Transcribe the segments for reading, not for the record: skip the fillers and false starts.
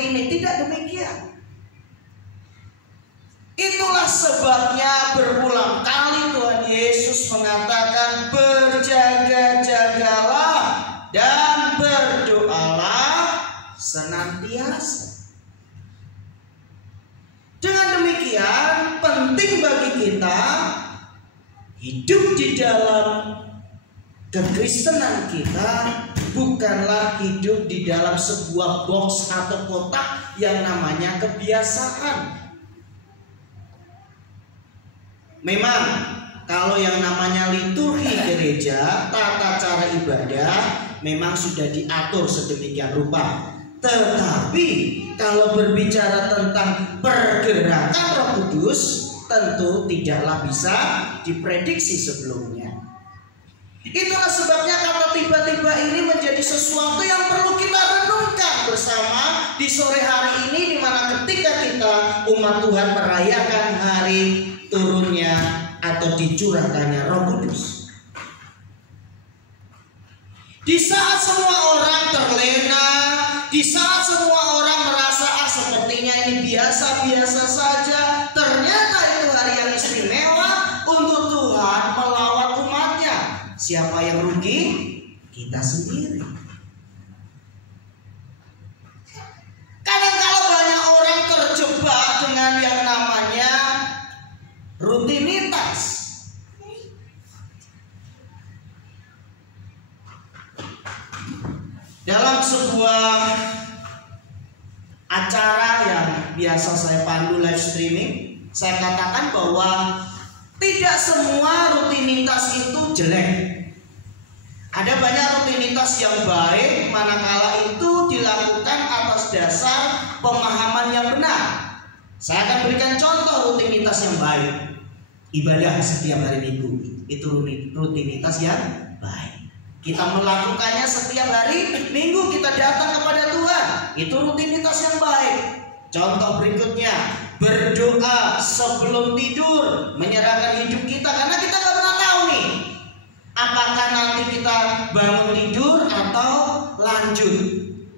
seperti ini. Tidak demikian. Itulah sebabnya berulang kali Tuhan Yesus mengatakan berjaga-jagalah dan berdoalah senantiasa. Dengan demikian penting bagi kita hidup di dalam kekristenan kita bukanlah hidup di dalam sebuah box atau kotak yang namanya kebiasaan. Memang kalau yang namanya liturgi gereja, tata cara ibadah memang sudah diatur sedemikian rupa. Tetapi kalau berbicara tentang pergerakan Roh Kudus, tentu tidaklah bisa diprediksi sebelumnya. Itulah sebabnya kata tiba-tiba ini menjadi sesuatu yang perlu kita renungkan bersama di sore hari ini, di mana ketika kita umat Tuhan merayakan hari turunnya atau dicurahkannya Roh Kudus. Di saat semua orang terlena, di saat semua orang merasa sepertinya ini biasa-biasa saja, ternyata itu hari yang istimewa untuk Tuhan melawat umatnya. Siapa yang rugi? Kita sendiri. Kadang kalau banyak orang terjebak dengan yang namanya rutinitas. Dalam sebuah acara yang biasa saya pandu live streaming, saya katakan bahwa tidak semua rutinitas itu jelek. Ada banyak rutinitas yang baik manakala itu dilakukan atas dasar pemahaman yang benar. Saya akan berikan contoh rutinitas yang baik. Ibadah setiap hari Minggu itu rutinitas yang baik. Kita melakukannya setiap hari Minggu, kita datang kepada Tuhan, itu rutinitas yang baik. Contoh berikutnya, berdoa sebelum tidur, menyerahkan hidup kita, karena kita nggak pernah tahu nih apakah nanti kita bangun tidur atau lanjut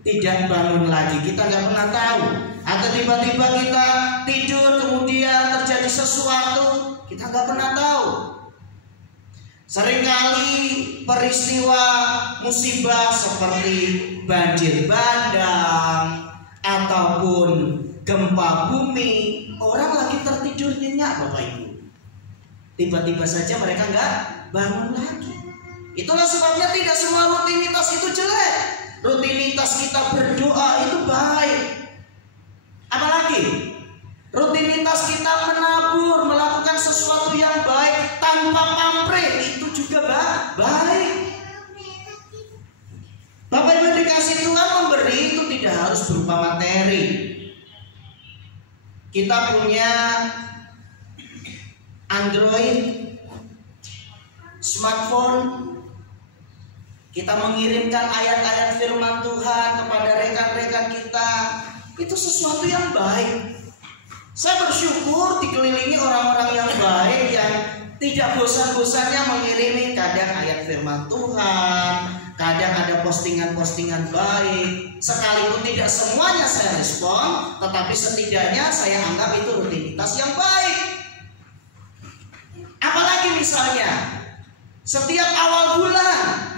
tidak bangun lagi, kita nggak pernah tahu. Atau tiba-tiba kita tidur kemudian terjadi sesuatu, kita nggak pernah tahu. Seringkali peristiwa musibah seperti banjir bandang ataupun gempa bumi, orang lagi tertidur nyenyak Bapak Ibu, tiba-tiba saja mereka nggak bangun lagi. Itulah sebabnya tidak semua rutinitas itu jelek. Rutinitas kita berdoa itu baik. Apalagi rutinitas kita menabur, melakukan sesuatu yang baik tanpa pamrih, itu juga baik. Bapak Ibu dikasih Tuhan, memberi itu tidak harus berupa materi. Kita punya Android, smartphone, kita mengirimkan ayat-ayat firman Tuhan kepada rekan-rekan kita, itu sesuatu yang baik. Saya bersyukur dikelilingi orang-orang yang baik yang tidak bosan-bosannya mengirimi kadang ayat firman Tuhan, kadang ada postingan-postingan baik. Sekalipun tidak semuanya saya respon, tetapi setidaknya saya anggap itu rutinitas yang baik. Apalagi misalnya setiap awal bulan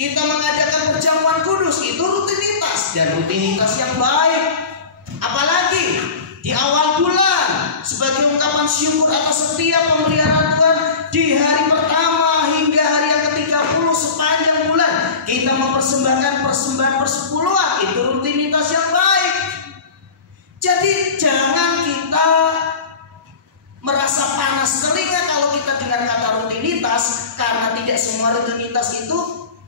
kita mengadakan perjamuan kudus, itu rutinitas dan rutinitas yang baik. Apalagi di awal bulan sebagai ungkapan syukur atas setiap pemeliharaan Tuhan di hari pertama hingga hari yang ke-30 sepanjang bulan kita mempersembahkan persembahan persepuluhan, itu rutinitas yang baik. Jadi jangan kita merasa panas telinga kalau kita dengar kata rutinitas, karena tidak semua rutinitas itu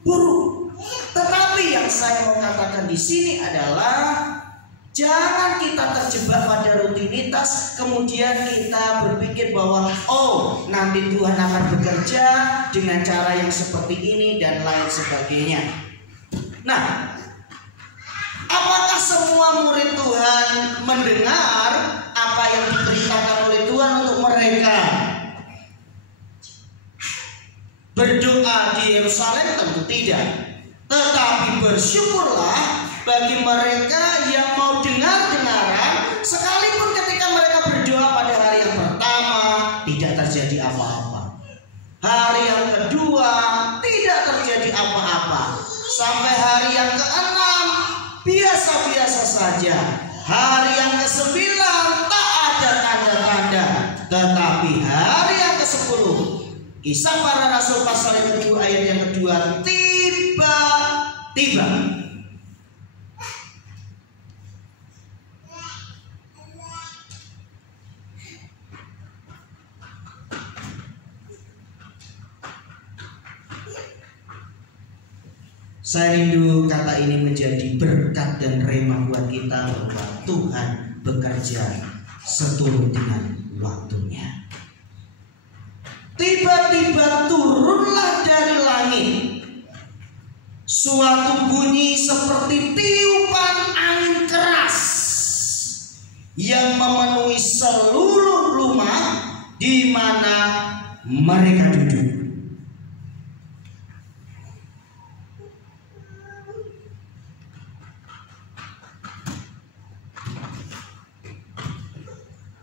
buruk. Tetapi yang saya mau katakan di sini adalah jangan kita terjebak pada rutinitas, kemudian kita berpikir bahwa oh nanti Tuhan akan bekerja dengan cara yang seperti ini dan lain sebagainya. Nah, apakah semua murid Tuhan mendengar apa yang diberitakan oleh Tuhan untuk mereka berdoa di Yerusalem? Tentu tidak. Tetapi bersyukurlah bagi mereka yang mau dengar-dengaran, sekalipun ketika mereka berdoa pada hari yang pertama tidak terjadi apa-apa, hari yang kedua tidak terjadi apa-apa, sampai hari yang ke-6 biasa-biasa saja, hari yang ke-9 tak ada tanda-tanda, tetapi hari yang ke-10, Kisah Para Rasul pasal yang kedua ayat yang kedua, tiba-tiba saya rindu kata ini menjadi berkat dan rema buat kita, bahwa Tuhan bekerja seturut dengan waktunya. Tiba-tiba turunlah dari langit suatu bunyi seperti tiupan angin keras yang memenuhi seluruh rumah di mana mereka duduk.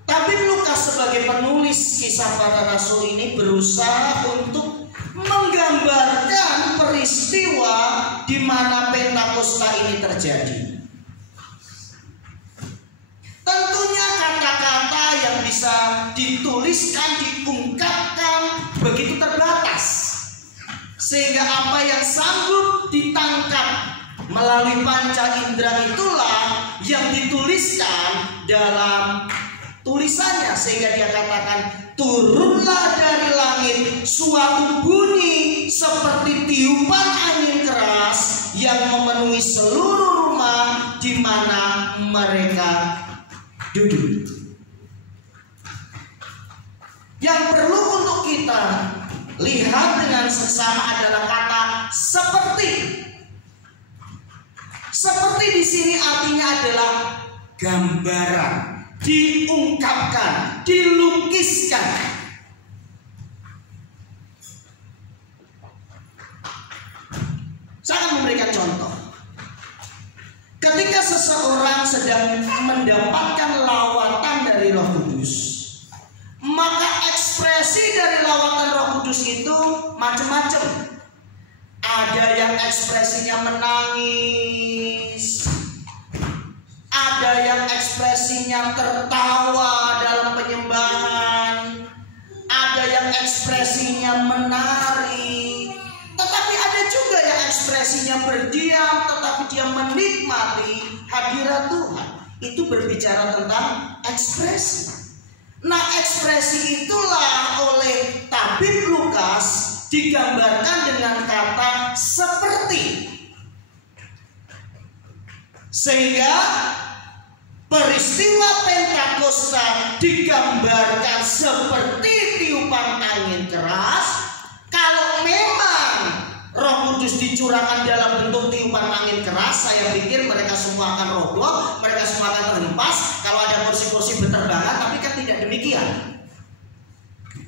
Tapi Lukas sebagai penulis Kisah Para Rasul ini berusaha untuk menggambarkan peristiwa di mana Pentakosta ini terjadi. Tentunya kata-kata yang bisa dituliskan, diungkapkan begitu terbatas, sehingga apa yang sanggup ditangkap melalui panca indera itulah yang dituliskan dalam tulisannya, sehingga dia katakan turunlah dari langit suatu bunyi seperti tiupan angin keras yang memenuhi seluruh rumah di mana mereka duduk. Yang perlu untuk kita lihat dengan seksama adalah kata seperti. Seperti di sini artinya adalah gambaran, diungkapkan, dilukiskan. Saya akan memberikan contoh. Ketika seseorang sedang mendapatkan lawatan dari Roh Kudus, maka ekspresi dari lawatan Roh Kudus itu macam-macam. Ada yang ekspresinya menangis, ada yang ekspresinya tertawa dalam penyembahan, ada yang ekspresinya menari, tetapi ada juga yang ekspresinya berdiam, tetapi dia menikmati hadirat Tuhan. Itu berbicara tentang ekspresi. Nah, ekspresi itulah oleh tabib Lukas digambarkan dengan kata seperti, sehingga peristiwa Pentakosta digambarkan seperti tiupan angin keras. Kalau memang Roh Kudus dicurahkan dalam bentuk tiupan angin keras, saya pikir mereka semua akan roboh, mereka semua akan terhempas. Kalau ada kursi-kursi berterbangan, tapi kan tidak demikian.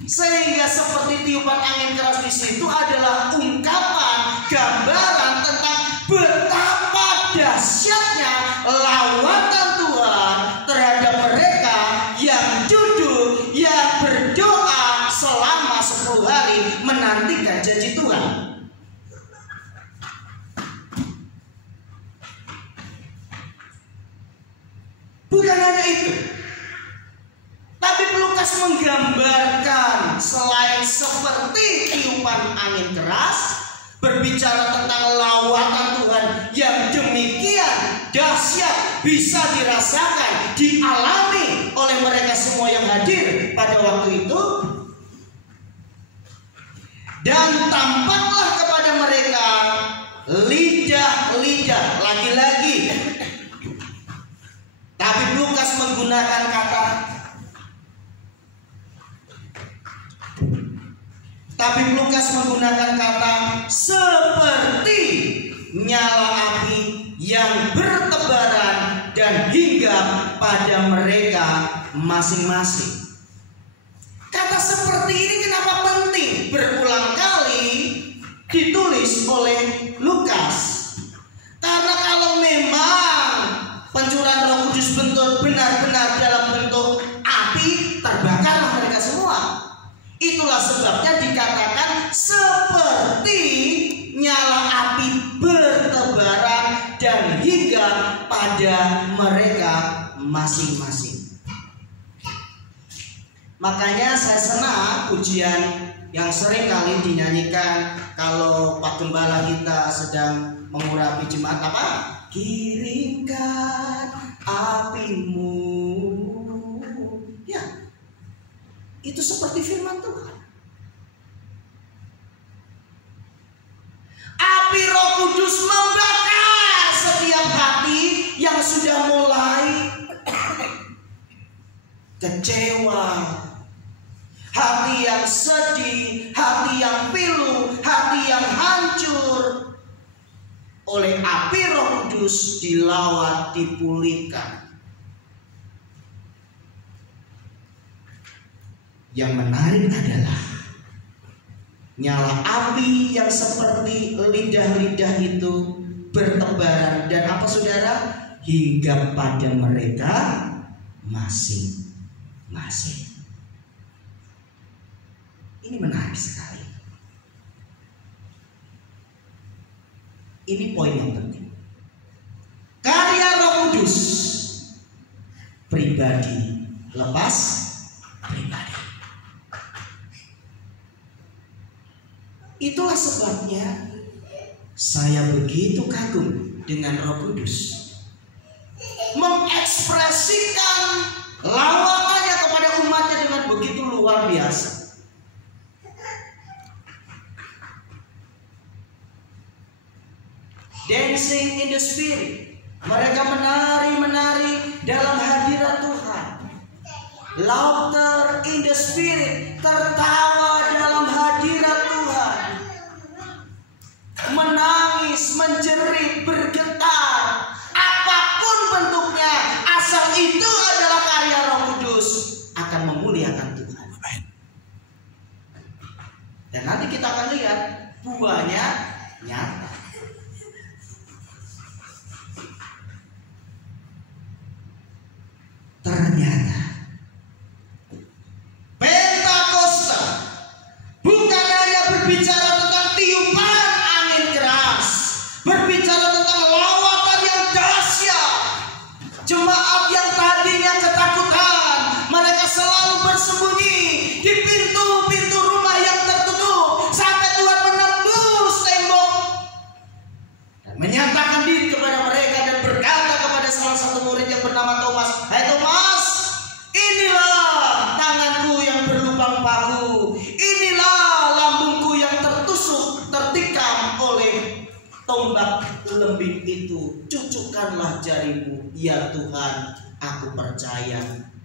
Sehingga seperti tiupan angin keras di situ adalah ungkapan, gambaran tentang betapa dahsyatnya lawatan Tuhan terhadap mereka yang duduk, yang berdoa selama 10 hari menantikan janji Tuhan. Bukan hanya itu, tapi Lukas menggambarkan selain seperti tiupan angin keras, berbicara tentang lawatan Tuhan yang demikian dahsyat, bisa dirasakan, dialami oleh mereka semua yang hadir pada waktu itu. Dan tampaklah kepada mereka lidah-lidah, lagi-lagi tapi Lukas menggunakan kata, seperti nyala api yang bertebaran dan hinggap pada mereka masing-masing. Kata seperti ini kenapa penting? Berulang kali ditulis oleh Lukas. Karena kalau memang benar-benar dalam bentuk api, terbakarlah mereka semua. Itulah sebabnya dikatakan seperti nyala api bertebaran dan hingga pada mereka masing-masing. Makanya saya senang pujian yang sering kali dinyanyikan kalau Pak Gembala kita sedang mengurapi jemaat, apa? Kirimkan apimu. Ya, itu seperti firman Tuhan. Api Roh Kudus membakar setiap hati yang sudah mulai kecewa, hati yang sedih, hati yang pilu, hati yang hancur. Oleh api Roh Kudus dilawat, dipulihkan. Yang menarik adalah nyala api yang seperti lidah-lidah itu bertebaran. Dan apa saudara? Hingga pada mereka masing-masing. Ini menarik sekali. Ini poin yang penting. Karya Roh Kudus, pribadi lepas pribadi. Itulah sebabnya saya begitu kagum dengan Roh Kudus, mengekspresikan lawatannya kepada umatnya dengan begitu luar biasa. Dancing in the Spirit, mereka menari-menari dalam hadirat Tuhan. Laughter in the Spirit, tertawa dalam hadirat Tuhan. Menangis, menjerit, bergetar, apapun bentuknya, asal itu adalah karya Roh Kudus, akan memuliakan Tuhan. Dan nanti kita akan lihat buahnya nyata. Ternyata Pentakosta bukan hanya berbicara tentang tiupan angin keras, berbicara tentang lawatan yang dahsyat. Jemaat yang tadinya ketakutan, mereka selalu bersembunyi di pintu-pintu rumah yang tertutup sampai Tuhan menembus tembok dan menyatakan diri kepada mereka dan berkata kepada salah satu murid yang bernama Thomas, "Hai Thomas, inilah tanganku yang berlubang paku, inilah lambungku yang tertusuk, tertikam oleh tombak lembing itu. Cucukkanlah jarimu, ya Tuhan, aku percaya."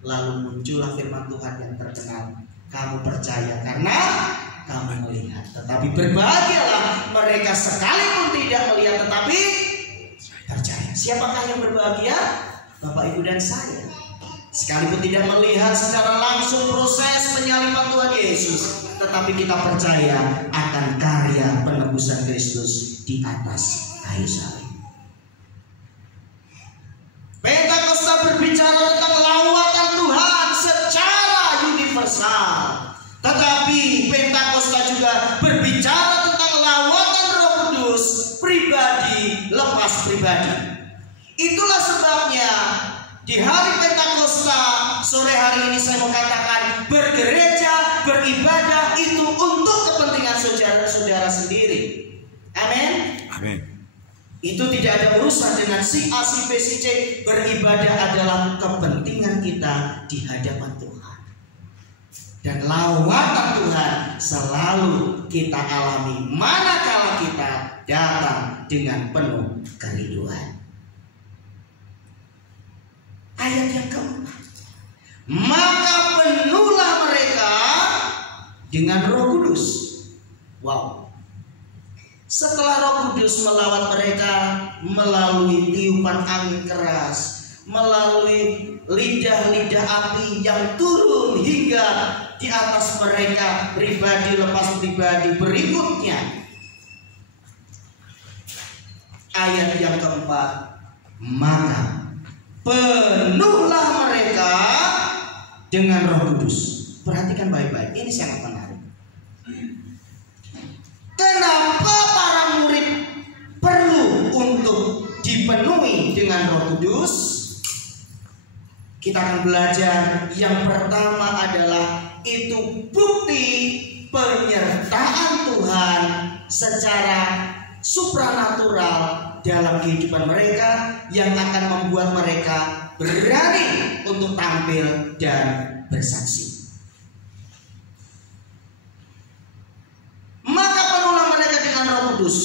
Lalu muncullah firman Tuhan yang terkenal, "Kamu percaya karena kamu melihat." Tetapi berbahagialah mereka sekalipun tidak melihat tetapi percaya. Siapakah yang berbahagia? Bapak, Ibu, dan saya. Sekalipun tidak melihat secara langsung proses penyaliban Tuhan Yesus, tetapi kita percaya akan karya penebusan Kristus di atas kayu salib. Pentakosta berbicara tentang lawatan Tuhan secara universal, tetapi Pentakosta juga berbicara tentang lawatan Roh Kudus pribadi lepas pribadi. Itulah sebabnya di hari Pentakosta sore hari ini saya mau katakan, bergereja, beribadah itu untuk kepentingan saudara-saudara sendiri. Amin. Amin. Itu tidak ada urusan dengan si A, si B, si C. Beribadah adalah kepentingan kita di hadapan Tuhan. Dan lawatan Tuhan selalu kita alami manakala kita datang dengan penuh kerinduan. Ayat yang keempat, maka penuhlah mereka dengan Roh Kudus. Wow. Setelah Roh Kudus melawat mereka melalui tiupan angin keras, melalui lidah-lidah api yang turun hingga di atas mereka pribadi lepas pribadi. Berikutnya ayat yang keempat, maka penuh dengan Roh Kudus. Perhatikan baik-baik, ini sangat menarik. Kenapa para murid perlu untuk dipenuhi dengan Roh Kudus? Kita akan belajar. Yang pertama adalah itu bukti penyertaan Tuhan secara supranatural dalam kehidupan mereka, yang akan membuat mereka berani untuk tampil dan bersaksi. Maka penuhilah mereka dengan Roh Kudus.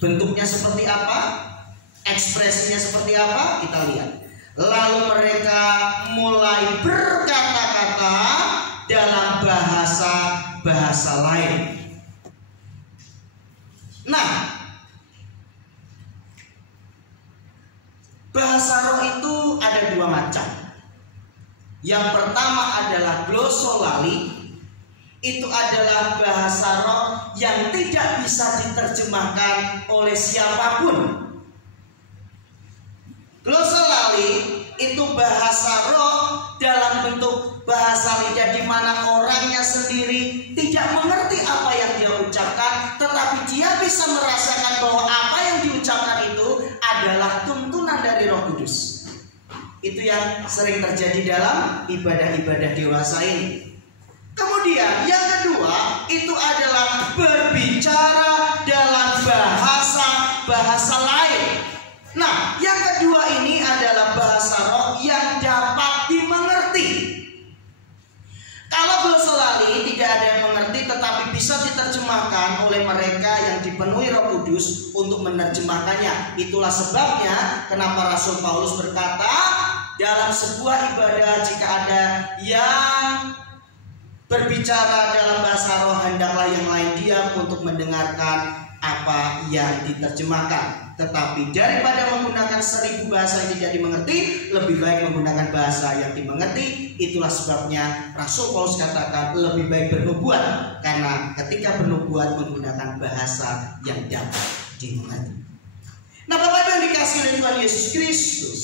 Bentuknya seperti apa? Ekspresinya seperti apa? Kita lihat. Lalu mereka mulai berkata-kata dalam bahasa lain. Nah, bahasa roh itu ada dua macam. Yang pertama adalah glosolali. Itu adalah bahasa roh yang tidak bisa diterjemahkan oleh siapapun. Glosolali itu bahasa roh dalam bentuk bahasa lidah, di mana orangnya sendiri tidak mengerti apa yang dia ucapkan, tetapi dia bisa merasakan bahwa apa yang diucapkan itu adalah tuntunan dari Roh Kudus. Itu yang sering terjadi dalam ibadah-ibadah dewasa ini. Kemudian yang kedua itu adalah berbicara dalam bahasa lain. Nah, yang kedua ini adalah bahasa roh yang dapat dimengerti. Kalau glosolali tidak ada yang mengerti, tetapi bisa diterjemahkan oleh mereka yang dipenuhi Roh Kudus untuk menerjemahkannya. Itulah sebabnya kenapa Rasul Paulus berkata, dalam sebuah ibadah jika ada yang berbicara dalam bahasa roh, hendaklah yang lain diam untuk mendengarkan apa yang diterjemahkan. Tetapi daripada menggunakan 1000 bahasa yang tidak dimengerti, lebih baik menggunakan bahasa yang dimengerti. Itulah sebabnya Rasul Paulus katakan lebih baik bernubuat, karena ketika bernubuat menggunakan bahasa yang dapat dimengerti. Nah, Bapak Ibu yang dikasihi oleh Tuhan Yesus Kristus,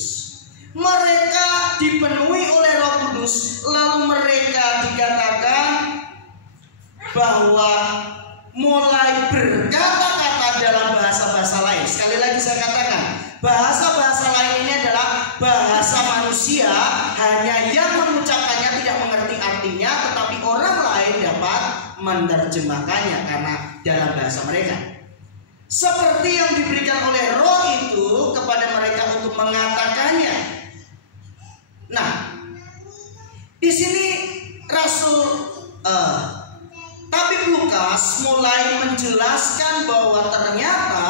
mereka dipenuhi oleh Roh Kudus, lalu mereka dikatakan bahwa mulai berkata-kata dalam bahasa-bahasa lain. Sekali lagi saya katakan, bahasa-bahasa lain ini adalah bahasa manusia, hanya yang mengucapkannya tidak mengerti artinya, tetapi orang lain dapat menerjemahkannya karena dalam bahasa mereka. Seperti yang diberikan oleh Roh itu kepada mereka untuk mengatakannya. Nah, di sini Tabib Lukas mulai menjelaskan bahwa ternyata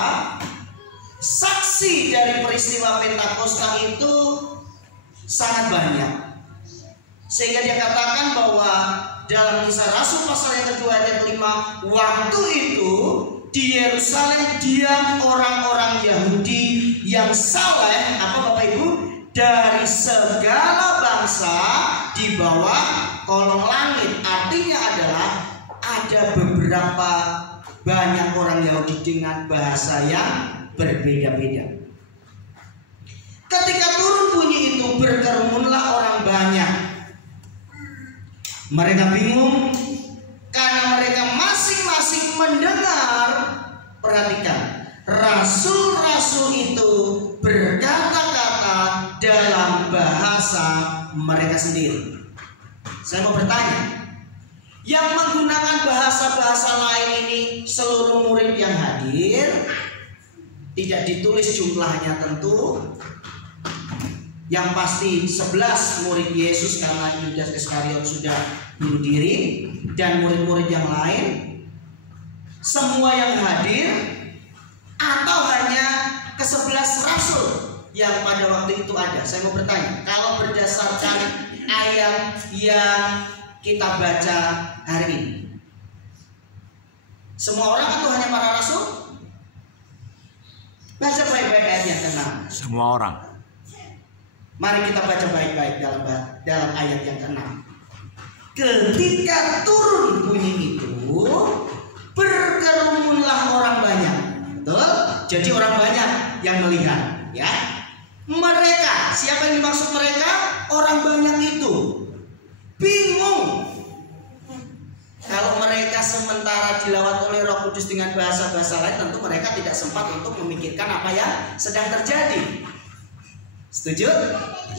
saksi dari peristiwa Pentakosta itu sangat banyak, sehingga dia katakan bahwa dalam Kisah Rasul pasal yang kedua ayat 5, waktu itu di Yerusalem diam orang-orang Yahudi yang saleh, apa Bapak Ibu, dari segala bangsa di bawah kolong langit. Artinya adalah ada beberapa banyak orang Yahudi dengan bahasa yang berbeda-beda. Ketika turun bunyi itu, berkerumunlah orang banyak. Mereka bingung karena mereka masing-masing mendengar. Perhatikan, rasul-rasul itu berkata-kata dalam bahasa mereka sendiri. Saya mau bertanya, yang menggunakan bahasa-bahasa lain ini seluruh murid yang hadir? Tidak ditulis jumlahnya tentu. Yang pasti 11 murid Yesus, karena Yudas Iskariot sudah bunuh diri, dan murid-murid yang lain. Semua yang hadir, atau hanya ke-11 rasul yang pada waktu itu ada? Saya mau bertanya, kalau berdasarkan ayat yang kita baca hari ini, semua orang atau hanya para rasul? Baca baik-baik ayat yang ke-6. Semua orang. Mari kita baca baik-baik dalam ayat yang ke-6. Ketika turun bunyi itu, berkerumunlah orang banyak. Betul? Jadi orang banyak yang melihat, ya. Mereka, siapa yang dimaksud mereka? Orang banyak itu. dilawat oleh Roh Kudus dengan bahasa-bahasa lain, tentu mereka tidak sempat untuk memikirkan apa yang sedang terjadi. Setuju?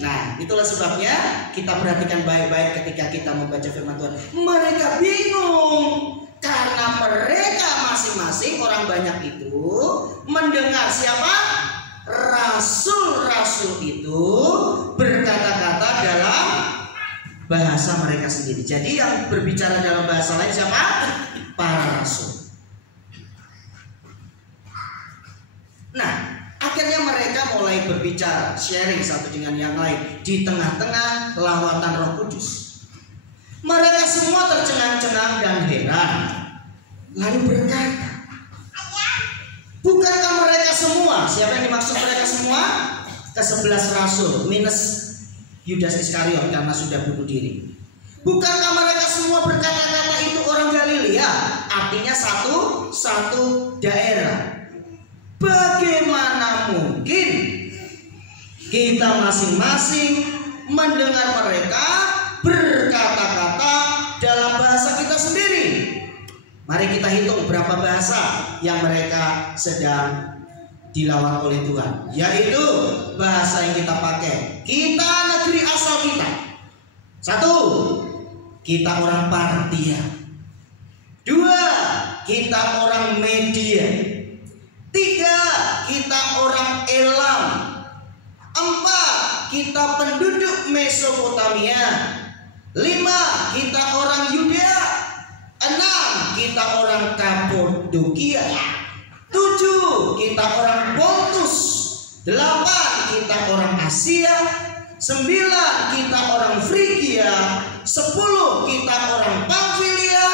Nah, itulah sebabnya kita perhatikan baik-baik ketika kita membaca firman Tuhan. Mereka bingung karena mereka masing-masing orang banyak itu mendengar siapa? Rasul-rasul itu berkata-kata dalam bahasa mereka sendiri. Jadi yang berbicara dalam bahasa lain siapa? Para rasul. Nah, akhirnya mereka mulai berbicara, sharing satu dengan yang lain di tengah-tengah lawatan Roh Kudus. Mereka semua tercengang-cengang dan heran, lalu berkata, bukankah mereka semua, siapa yang dimaksud mereka semua? Ke-11 rasul minus Yudas Iskariot karena sudah bunuh diri. Bukankah mereka semua berkata-kata itu orang Galilea? Artinya satu daerah. Bagaimana mungkin kita masing-masing mendengar mereka berkata-kata dalam bahasa kita sendiri? Mari kita hitung berapa bahasa yang mereka sedang dilawat oleh Tuhan, yaitu bahasa yang kita pakai. Kita negeri asal kita. 1, kita orang Partia. 2, kita orang Media. 3, kita orang Elam. 4, kita penduduk Mesopotamia. 5, kita orang Yudea. 6, kita orang Kapadokia. 7, kita orang Pontus. 8, kita orang Asia. 9, kita orang Frigia. 10, kita orang Pamfilia.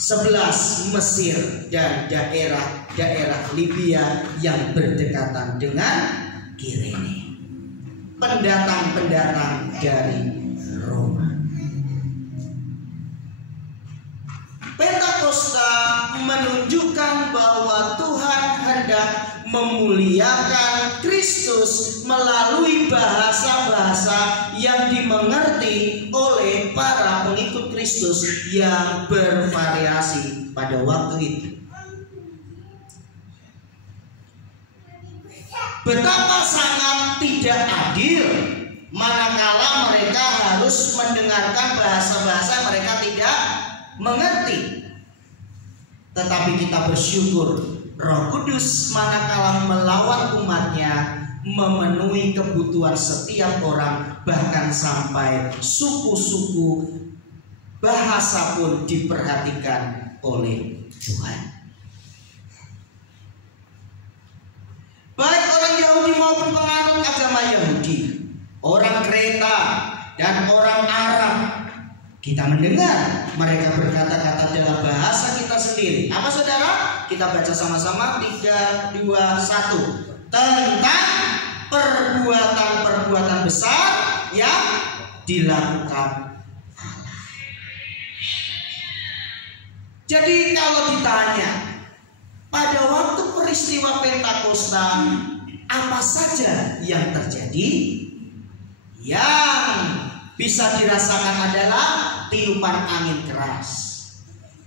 11, Mesir dan daerah Libya yang berdekatan dengan Kirene. Pendatang-pendatang dari Roma. Pentakosta menunjukkan bahwa Tuhan hendak memuliakan Kristus melalui bahasa-bahasa yang dimengerti oleh para pengikut Kristus yang bervariasi pada waktu itu. Betapa sangat tidak adil manakala mereka harus mendengarkan bahasa-bahasa yang mereka tidak mengerti. Tetapi kita bersyukur Roh Kudus manakala melawan umatnya memenuhi kebutuhan setiap orang, bahkan sampai suku-suku bahasa pun diperhatikan oleh Tuhan. Baik orang Yahudi maupun penganut agama Yahudi, orang Kreta dan orang Arab, kita mendengar mereka berkata-kata dalam bahasa kita sendiri. Apa saudara? Kita baca sama-sama 3, 2, 1. Tentang perbuatan-perbuatan besar yang dilakukan Allah. Jadi kalau ditanya pada waktu peristiwa Pentakosta apa saja yang terjadi, yang bisa dirasakan adalah tiupan angin keras.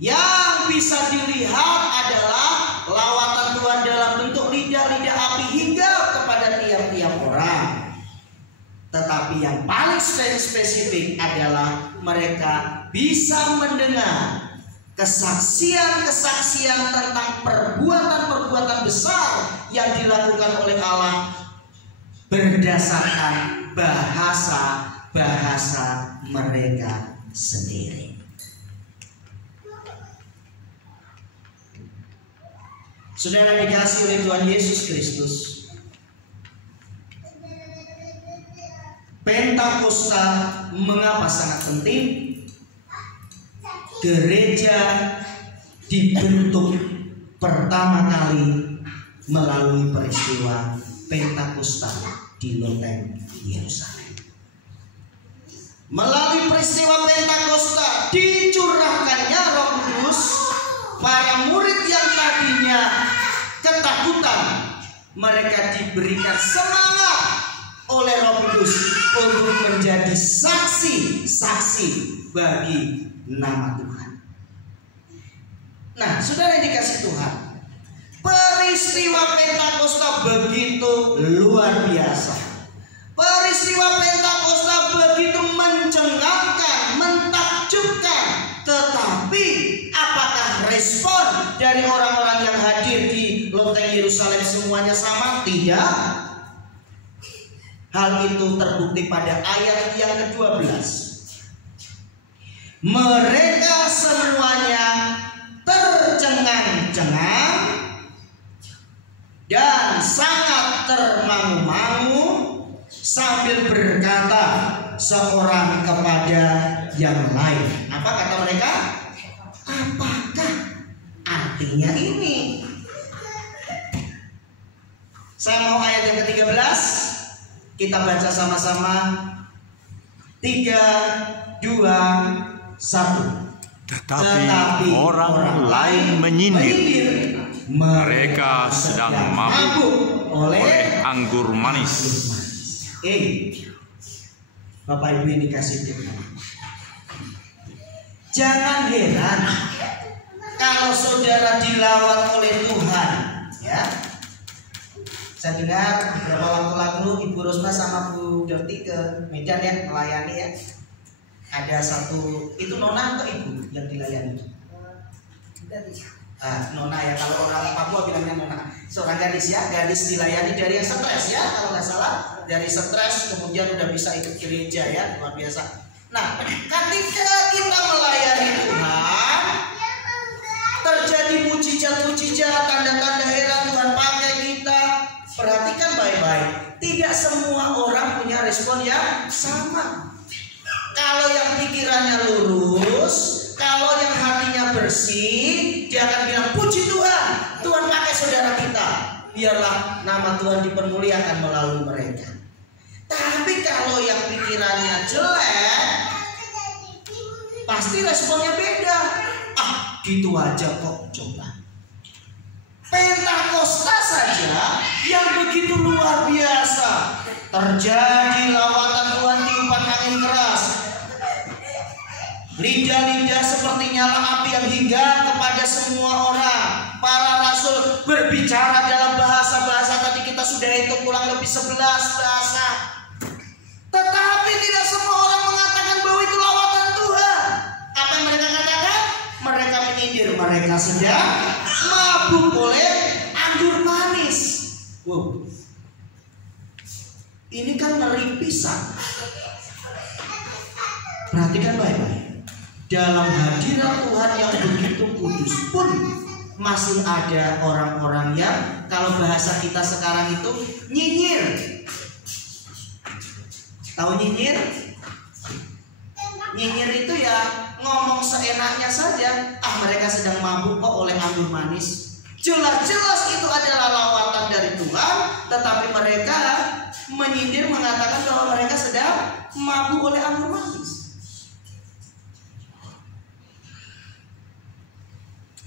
Yang bisa dilihat adalah lawatan Tuhan dalam bentuk lidah-lidah api hingga kepada tiap-tiap orang. Tetapi yang paling spesifik adalah mereka bisa mendengar kesaksian-kesaksian tentang perbuatan-perbuatan besar yang dilakukan oleh Allah berdasarkan bahasa mereka sendiri. Saudara dikasihi oleh Tuhan Yesus Kristus, Pentakosta mengapa sangat penting? Gereja dibentuk pertama kali melalui peristiwa Pentakosta di loteng Yerusalem. Melalui peristiwa Pentakosta dicurahkannya Roh Kudus. Para murid yang tadinya ketakutan, mereka diberikan semangat oleh Roh Kudus untuk menjadi saksi-saksi bagi nama Tuhan. Nah, saudara yang dikasih Tuhan, peristiwa Pentakosta begitu luar biasa. Peristiwa Pentakosta begitu mencengangkan, mentakjubkan. Tetapi apakah respon dari orang-orang yang hadir di loteng Yerusalem semuanya sama? Tidak. Hal itu terbukti pada ayat yang ke-12. Mereka semuanya tercengang-cengang dan sangat termangu-mangu sambil berkata seorang kepada yang lain. Apa kata mereka? Apakah artinya ini? Saya mau ayat yang ke-13. Kita baca sama-sama. 3, 2, 1. Tetapi orang lain menyindir, mereka sedang mabuk oleh anggur manis. Bapak Ibu ini kasih Tuhan, jangan heran kalau saudara dilawat oleh Tuhan, ya. Saya dengar beberapa waktu lalu Ibu Rosma sama Bu Derti ke Medan ya, melayani ya. Ada satu, itu nona atau ibu yang dilayani? Nona ya, kalau orang Papua bilangnya nona. Seorang gadis ya, gadis dilayani dari yang stres ya, kalau nggak salah. Dari stres kemudian udah bisa ikut gereja ya, luar biasa. Nah, ketika kita melayani Tuhan, terjadi mujizat-mujizat, tanda-tanda heran Tuhan pakai kita. Perhatikan baik-baik, tidak semua orang punya respon yang sama. Kalau yang pikirannya lurus, kalau yang hatinya bersih, dia akan bilang puji Tuhan, Tuhan pakai saudara kita, biarlah nama Tuhan dipermuliakan melalui mereka. Tapi kalau yang pikirannya jelek, pasti responnya beda. Gitu aja kok, coba. Pentakosta saja yang begitu luar biasa, terjadi lawatan Tuhan, tiupan angin keras, lidah-lidah seperti nyala api yang hingga kepada semua orang. Para rasul berbicara dalam bahasa-bahasa, tadi kita sudah hitung kurang lebih 11 bahasa. Tetapi tidak semua orang mengatakan bahwa itu lawatan Tuhan. Apa yang mereka katakan? Mereka menyindir, mereka sedang mabuk oleh anggur manis. Wow, ini kan ngeri pisan. Perhatikan baik-baik. Dalam hadirat Tuhan yang begitu kudus pun masih ada orang-orang yang, kalau bahasa kita sekarang itu, nyinyir. Tahu nyinyir? Nyinyir itu ya ngomong seenaknya saja. Mereka sedang mabuk kok oleh anggur manis. Jelas-jelas itu adalah lawatan dari Tuhan, tetapi mereka menyindir, mengatakan bahwa mereka sedang mabuk oleh anggur manis.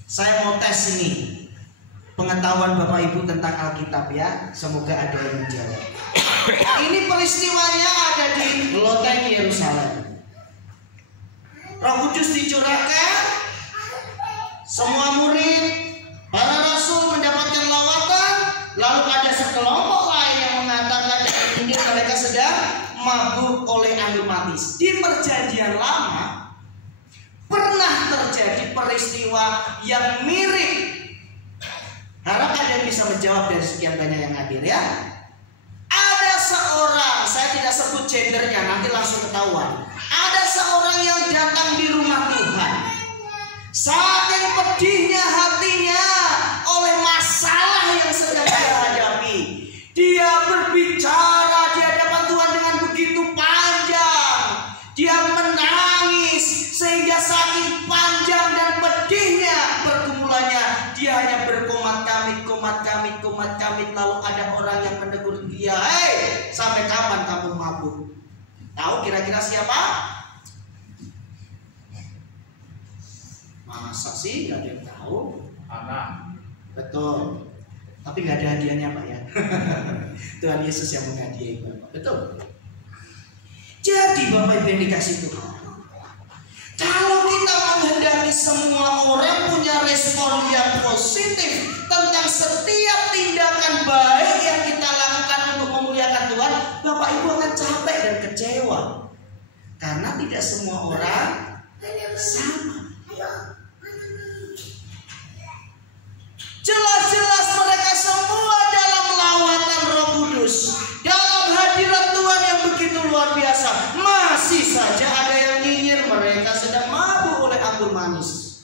Saya mau tes ini pengetahuan Bapak Ibu tentang Alkitab ya. Semoga ada yang menjawab. Ini peristiwanya ada di loteng Yerusalem. Roh Kudus dicurahkan, semua murid, para rasul mendapatkan lawatan. Lalu ada sekelompok lain yang mengatakan ini mereka sedang mabuk oleh anggur manis. Di Perjanjian Lama pernah terjadi peristiwa yang mirip. Harap ada yang bisa menjawab dari sekian banyak yang hadir ya. Ada seorang, saya tidak sebut gendernya, nanti langsung ketahuan. Ada seorang yang datang di rumah Tuhan. Saking pedihnya hatinya oleh masalah yang sedang dia hadapi, dia berbicara di hadapan Tuhan dengan begitu panjang. Dia menangis sehingga saking panjang dan pedihnya pergumulannya, dia hanya berkomat-kamit. Lalu ada orang yang menegur dia, "Hei, sampai kapan kamu mabuk?" Tahu kira-kira siapa? Masa sih gak ada yang tahu? Anak. Betul. Tapi gak ada hadiahnya Pak ya. Tuhan Yesus yang menghadiahi Bapak. Betul. Jadi Bapak Ibu yang dikasih Tuhan, Kalau kita menghendaki semua orang punya respon yang positif tentang setiap tindakan baik yang kita lakukan untuk memuliakan Tuhan, Bapak Ibu akan capek dan kecewa. Karena tidak semua orang sama. Jelas-jelas mereka semua dalam lawatan Roh Kudus, dalam hadirat Tuhan yang begitu luar biasa. Masih saja ada yang nyinyir mereka sedang mabuk oleh anggur manis.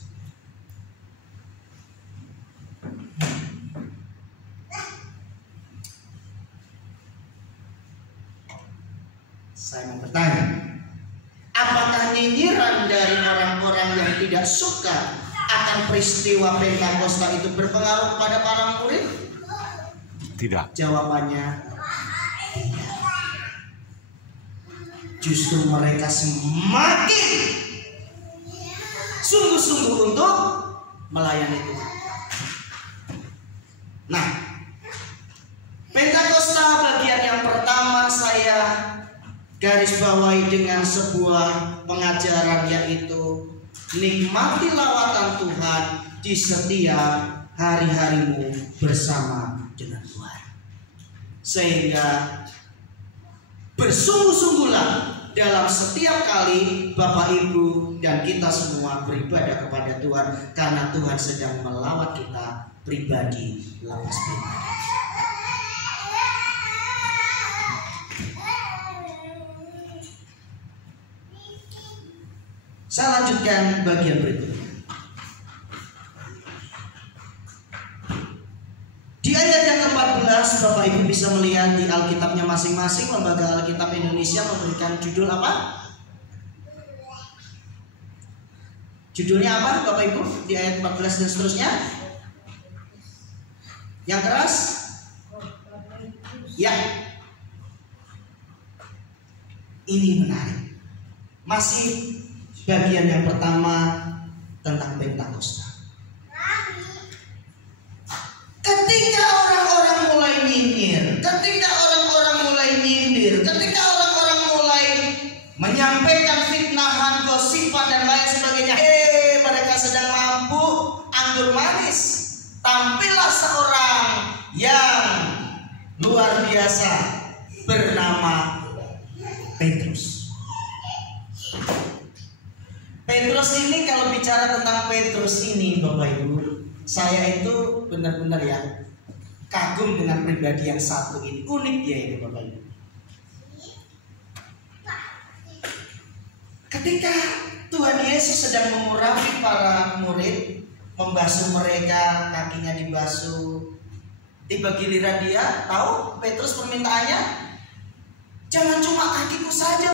Saya mau bertanya, apakah nyinyiran dari orang-orang yang tidak suka akan peristiwa Pentakosta itu berpengaruh kepada para murid? Tidak. Jawabannya tidak. Justru mereka semakin sungguh-sungguh untuk melayani Tuhan. Nah, Pentakosta bagian yang pertama saya garis bawahi dengan sebuah pengajaran, yaitu nikmati lawatan Tuhan di setiap hari-harimu bersama dengan Tuhan. Sehingga bersungguh-sungguhlah dalam setiap kali Bapak Ibu dan kita semua beribadah kepada Tuhan, karena Tuhan sedang melawat kita pribadi lepas pribadi. Saya lanjutkan bagian berikutnya. Di ayat yang ke-14, Bapak Ibu bisa melihat di Alkitabnya masing-masing. Lembaga Alkitab Indonesia memberikan judul apa? Judulnya apa Bapak Ibu? Di ayat 14 dan seterusnya. Yang keras? Ya. Ini menarik. Masih bagian yang pertama tentang Pentakosta. Ketika orang-orang mulai nyinyir, ketika orang-orang mulai nyindir, ketika orang-orang mulai menyampaikan fitnahan, gosipan dan lain sebagainya, mereka sedang mabuk anggur manis. Tampillah seorang yang luar biasa bernama Petrus. Petrus ini, kalau bicara tentang Petrus ini Bapak Ibu, saya itu benar-benar ya kagum dengan pribadi yang satu ini. Unik dia ini Bapak Ibu. Ketika Tuhan Yesus sedang mengurapi para murid, membasuh mereka, kakinya dibasuh, tiba giliran dia, tahu Petrus permintaannya? Jangan cuma kakiku saja